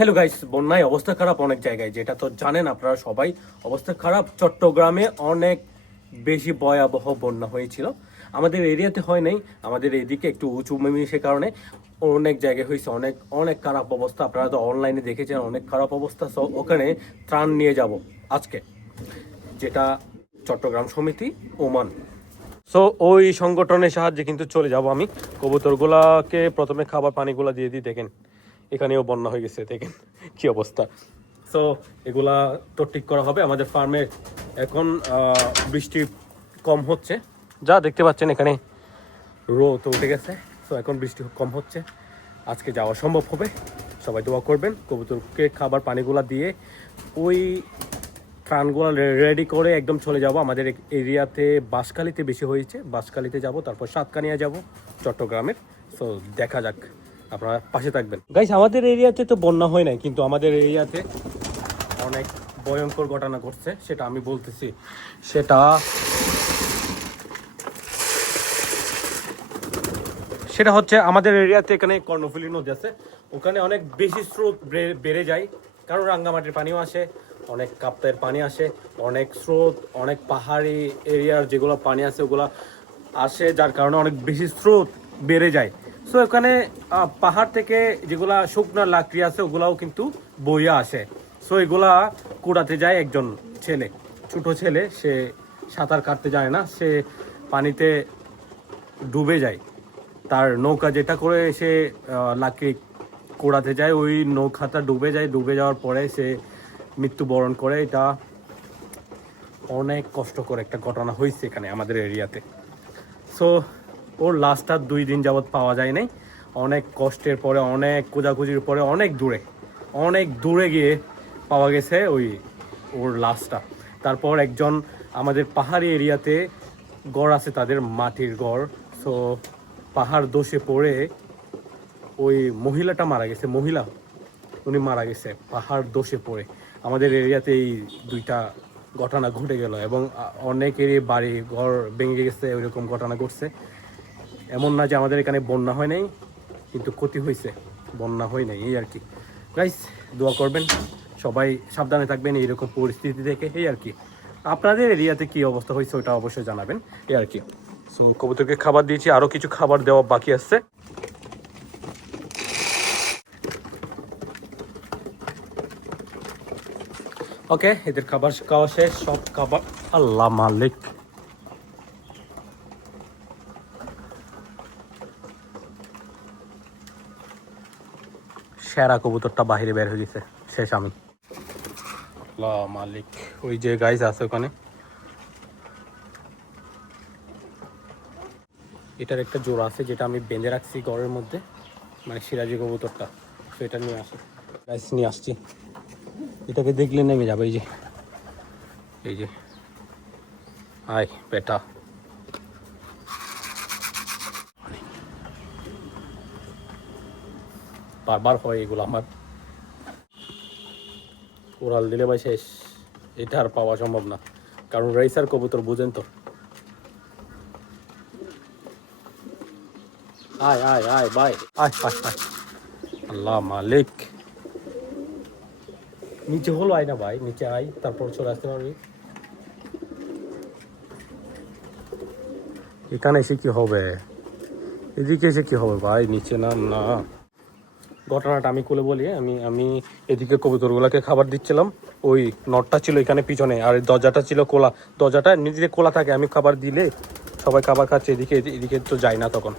Hello guys, বন্যায় অবস্থা খারাপ অনেক জায়গায়, যেটা তো জানেন আপনারা সবাই। অবস্থা খারাপ। চট্টগ্রামে অনেক বেশি ভয়াবহ বন্যা হয়েছিল। আমাদের এরিয়াতে হয় নাই, আমাদের এদিকে একটু উঁচু সে কারণে অনেক জায়গায় হয়েছে। অনেক অনেক খারাপ অবস্থা, আপনারা তো অনলাইনে দেখেছেন, অনেক খারাপ অবস্থা। সো ওখানে ত্রাণ নিয়ে যাব আজকে, যেটা চট্টগ্রাম সমিতি ওমান। সো ওই সংগঠনের সাহায্যে কিন্তু চলে যাব আমি। কবুতরগুলাকে প্রথমে খাবার পানিগুলা দিয়ে দিই। দেখেন এখানেও বন্যা হয়ে গেছে, দেখেন কি অবস্থা। সো এগুলা তো ঠিক করা হবে আমাদের ফার্মে। এখন বৃষ্টি কম হচ্ছে, যা দেখতে পাচ্ছেন এখানে রোদ তো উঠে গেছে। সো এখন বৃষ্টি কম হচ্ছে, আজকে যাওয়া সম্ভব হবে। সবাই দোয়া করবেন। কবুতরকে খাবার পানিগুলা দিয়ে ওই ত্রাণগুলো রেডি করে একদম চলে যাব। আমাদের এরিয়াতে বাঁশখালীতে বেশি হয়েছে, বাঁশখালীতে যাব, তারপর সাতকানিয়া যাব চট্টগ্রামের। সো দেখা যাক, আপনারা পাশে থাকবেন গাইস। আমাদের এরিয়াতে তো বন্যা হয় নাই, কিন্তু আমাদের এরিয়াতে অনেক ভয়ঙ্কর ঘটনা ঘটছে, সেটা আমি বলতেছি। সেটা সেটা হচ্ছে আমাদের এরিয়াতে এখানে কর্ণফুলী নদী আছে, ওখানে অনেক বেশি স্রোত বেড়ে যায়, কারণ রাঙ্গামাটির পানিও আসে, অনেক কাপ্তায়ের পানি আসে, অনেক স্রোত, অনেক পাহাড়ি এরিয়ার যেগুলো পানি আছে ওগুলো আসে, যার কারণে অনেক বেশি স্রোত বেড়ে যায়। সো এখানে পাহাড় থেকে যেগুলা শুকনো লাকড়ি আছে ওগুলাও কিন্তু বইয়া আসে। সো এগুলা কুড়াতে যায় একজন ছেলে, ছোট ছেলে, সে সাঁতার কাটতে যায় না, সে পানিতে ডুবে যায়। তার নৌকা যেটা করে সে লাকড়ি কোড়াতে যায়, ওই নৌকাটা ডুবে যায়। ডুবে যাওয়ার পরে সে মৃত্যুবরণ করে। এটা অনেক কষ্টকর একটা ঘটনা হয়েছে এখানে আমাদের এরিয়াতে। সো ওর লাশটা 2 দিন যাবৎ পাওয়া যায় নাই। অনেক কষ্টের পরে, অনেক খোঁজাখুঁজির পরে অনেক দূরে গিয়ে পাওয়া গেছে ওর লাশটা। তারপর একজন আমাদের পাহাড়ি এরিয়াতে গড় আছে, তাদের মাটির গড়। সো পাহাড় ধসে পড়ে ওই মহিলাটা মারা গেছে, উনি মারা গেছে পাহাড় ধসে পড়ে। আমাদের এরিয়াতে এই 2টা ঘটনা ঘটে গেল, এবং অনেকেরই বাড়ি ঘর ভেঙে গেছে, ওইরকম ঘটনা ঘটছে। এমন না যে আমাদের এখানে বন্যা হয় নাই, কিন্তু ক্ষতি হয়েছে, বন্যা হয় নাই, এই আর কি। গাইস, দোয়া করবেন, সবাই সাবধানে থাকবেন এইরকম পরিস্থিতি থেকে, এই আর কি। আপনাদের এরিয়াতে কি অবস্থা হয়েছে ওটা অবশ্যই জানাবেন, এই আর কি। সো কবুতরকে খাবার দিয়েছি, আরও কিছু খাবার দেওয়া বাকি আছে। ওকে, এদের খাবার খাওয়া শেষ, সব খাবার। আল্লাহ মালিক, সেরা কবুতরটা বাহিরে বের হয়ে গেছে, শেষ আমি। আল্লাহ মালিক, ওই যে গাইস আছে ওখানে, এটার একটা জোড়া আছে যেটা আমি বেঁধে রাখছি ঘরের মধ্যে, মানে সিরাজি কবুতরটা। তো এটা নিয়ে আসি গাইস, নিয়ে আসছি। এটাকে দেখলে নেমে যাবে, এই যে আয় বেটা। বারবার হয় এগুলো আমার, উড়াল দিলে ভাই শেষ, এটা আর পাওয়া সম্ভব না, কারণ রেসার কবুতর বুঝেন তো। আয় আয় আয় ভাই, আয় আয় আয়। আল্লাহ মালিক, নিচে হলো, আয় না ভাই, নিচে আয়, তারপর চলে আসতে পারবি। এখানে এসে কি হবে, এদিকে এসে কি হবে ভাই, নিচে নাম না। ঘটনাটা আমি খুলে বলি। আমি এদিকে কবুতরগুলোকে খাবার দিচ্ছিলাম, ওই নটটা ছিল এখানে পিছনে, আর দরজাটা ছিল খোলা। দরজাটা নিজে খোলা থাকে, আমি খাবার দিলে সবাই খাবার খাচ্ছে, এদিকে এদিকে তো যায় না তখন।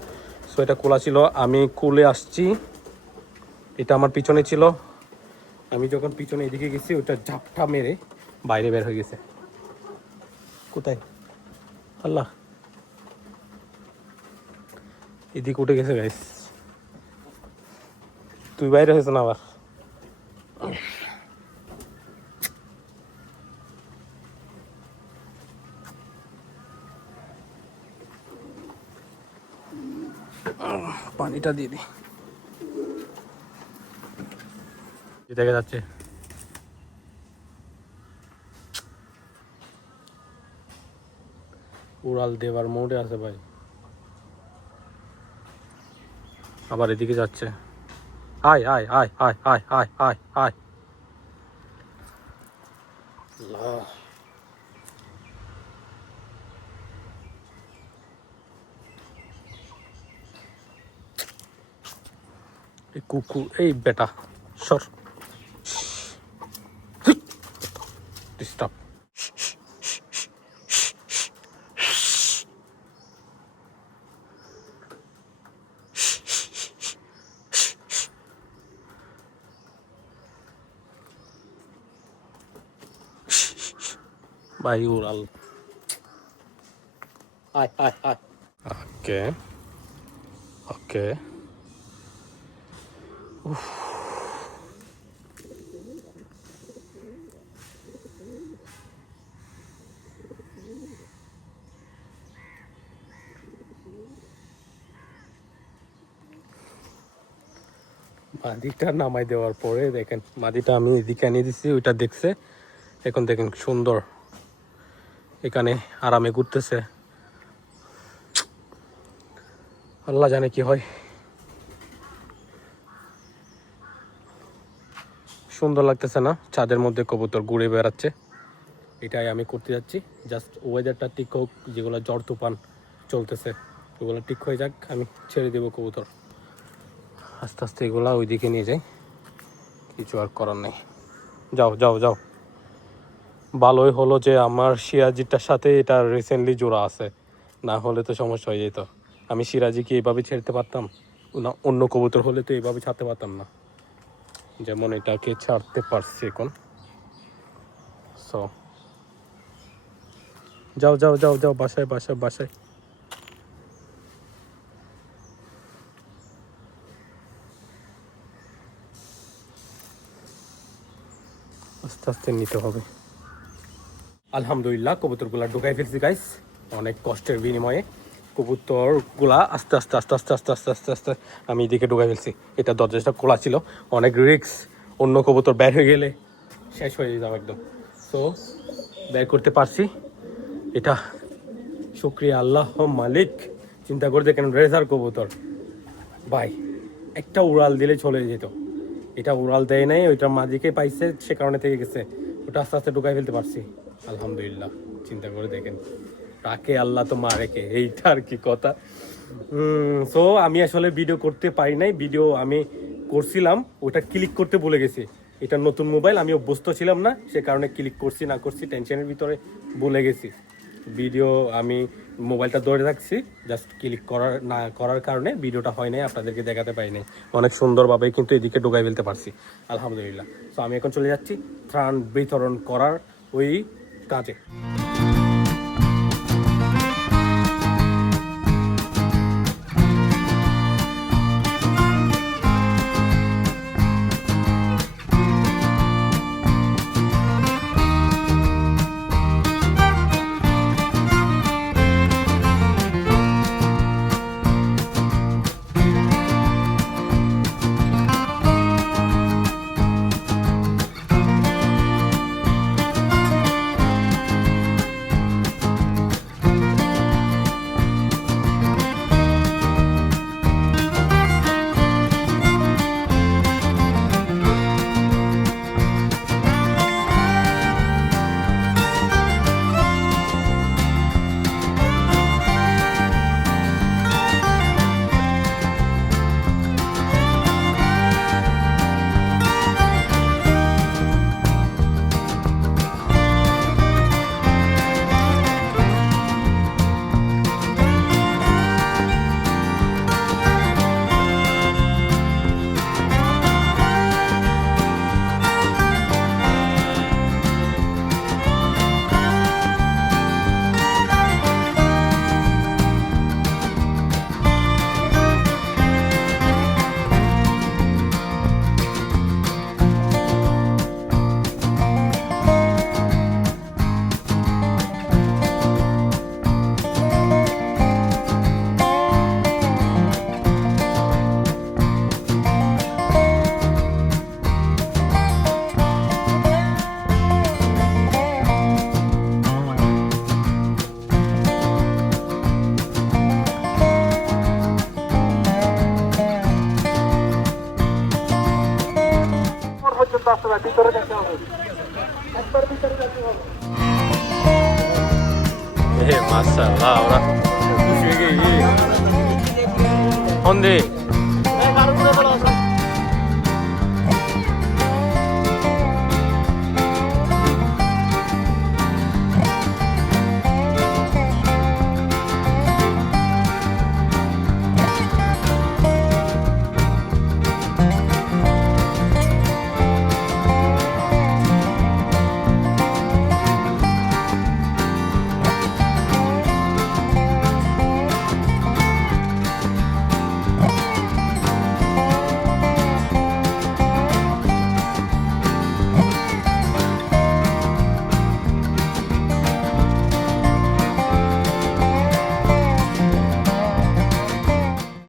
সো এটা খোলা ছিল, আমি খুলে আসছি, এটা আমার পিছনে ছিল। আমি যখন পিছনে এদিকে গেছি, ওটা ঝাপটা মেরে বাইরে বের হয়ে গেছে। কোথায়? আল্লাহ, এদিকে উঠে গেছে গাইস। তুই বাইরে হয়েছ না আবার? পানিটা দিয়ে দি, দেখা যাচ্ছে। উড়াল দেবার মোড়ে আছে ভাই, আবার এদিকে যাচ্ছে। আয় আয় আয় আয় আয় আয় আয় আয় আল্লাহ। এই কুকুর, এই বেটা সর, ডিস্টার্ব। ভাই উড়াল, আয় আয় আয়। ওকে ওকে, মাদিটা নামাই দেওয়ার পরে দেখেন, মাদিটা আমি এদিকে আনিয়ে দিচ্ছি, ওইটা দেখছে। এখন দেখেন সুন্দর এখানে আরামে ঘুরতেছে। আল্লাহ জানে কি হয়। সুন্দর লাগতেছে না? ছাদের মধ্যে কবুতর ঘুরে বেড়াচ্ছে, এটাই আমি করতে যাচ্ছি। জাস্ট ওয়েদারটা ঠিক হোক, যেগুলো ঝড় তুফান চলতেছে ওগুলো ঠিক হয়ে যাক, আমি ছেড়ে দেবো কবুতর আস্তে আস্তে। এগুলা ওইদিকে নিয়ে যাই, কিছু আর করার নেই। যাও যাও যাও। ভালোই হলো যে আমার সিরাজিটার সাথে এটা রিসেন্টলি জোড়া আছে, না হলে তো সমস্যা হয়ে যেত। আমি সিরাজিকে এইভাবে ছেড়তে পারতাম না, অন্য কবুতর হলে তো এইভাবে ছাড়তে পারতাম না, যেমন এটাকে ছাড়তে পারছি এখন। সো যাও যাও যাও যাও, বাসায় বাসায় বাসায়। আস্তে আস্তে নিতে হবে। আলহামদুলিল্লাহ কবুতরগুলা ঢুকাই ফেলছি গাইস, অনেক কষ্টের বিনিময়ে কবুতরগুলা আস্তে আস্তে আস্তে আস্তে আস্তে আস্তে আস্তে আস্তে আমি এদিকে ঢুকাই ফেলছি। এটা দরজাটা খোলা ছিল, অনেক রিক্স, অন্য কবুতর বের হয়ে গেলে শেষ হয়ে যেতাম একদম। সো বের করতে পারছি, এটা শুক্রিয়া আল্লাহ মালিক। চিন্তা করে দেখেন, রেজার কবুতর ভাই, একটা উড়াল দিলে চলে যেত, এটা উড়াল দেয় নাই, ওইটা মাঝিকে পাইছে, সে কারণে থেকে গেছে। ওটা আস্তে আস্তে ঢুকাই ফেলতে পারছি, আলহামদুলিল্লাহ। চিন্তা করে দেখেন, তাকে আল্লাহ তো মারে কে, এইটা আর কি কথা। সো আমি আসলে ভিডিও করতে পারি নাই, ভিডিও আমি করছিলাম, ওটা ক্লিক করতে ভুলে গেছি। এটা নতুন মোবাইল, আমি অভ্যস্ত ছিলাম না, সে কারণে ক্লিক করছি না করছি টেনশনের ভিতরে ভুলে গেছি। ভিডিও আমি মোবাইলটা ধরে রাখছি, জাস্ট ক্লিক করার কারণে ভিডিওটা হয় নাই, আপনাদেরকে দেখাতে পারি নাই। অনেক সুন্দরভাবে কিন্তু এদিকে ঢুকাই ফেলতে পারছি, আলহামদুলিল্লাহ। সো আমি এখন চলে যাচ্ছি ত্রাণ বিতরণ করার ওই কাজে। আসতে হবে, ভিতরে যেতে হবে, একবার ভিতরে যেতে হবে। মাশাআল্লাহ ওরা খুশি হয়ে গিয়ে হন্দে